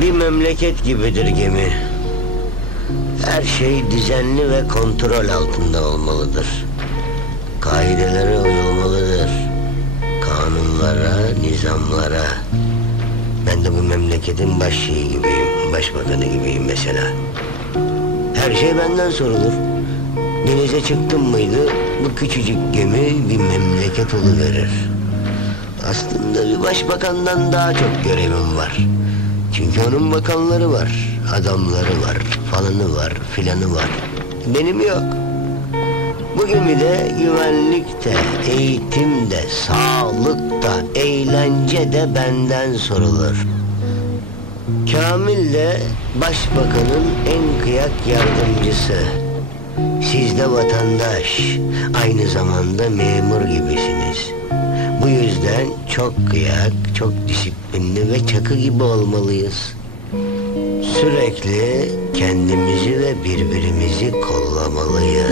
Bir memleket gibidir gemi. Her şey düzenli ve kontrol altında olmalıdır. Kaidelere uyulmalıdır. Kanunlara, nizamlara. Ben de bu memleketin baş şeyi gibiyim, başbakanı gibiyim mesela. Her şey benden sorulur. Denize çıktım mıydı bu küçücük gemi bir memleket verir. Aslında bir başbakandan daha çok görevim var. Çünkü onun bakanları var, adamları var, falanı var, filanı var. Benim yok. Bu gemide güvenlik de, eğitim de, sağlık da, eğlence de benden sorulur. Kamil de başbakanın en kıyak yardımcısı. Siz de vatandaş, aynı zamanda memur gibisiniz. Yüzden çok kıyak, çok disiplinli ve çakı gibi olmalıyız. Sürekli kendimizi ve birbirimizi kollamalıyız.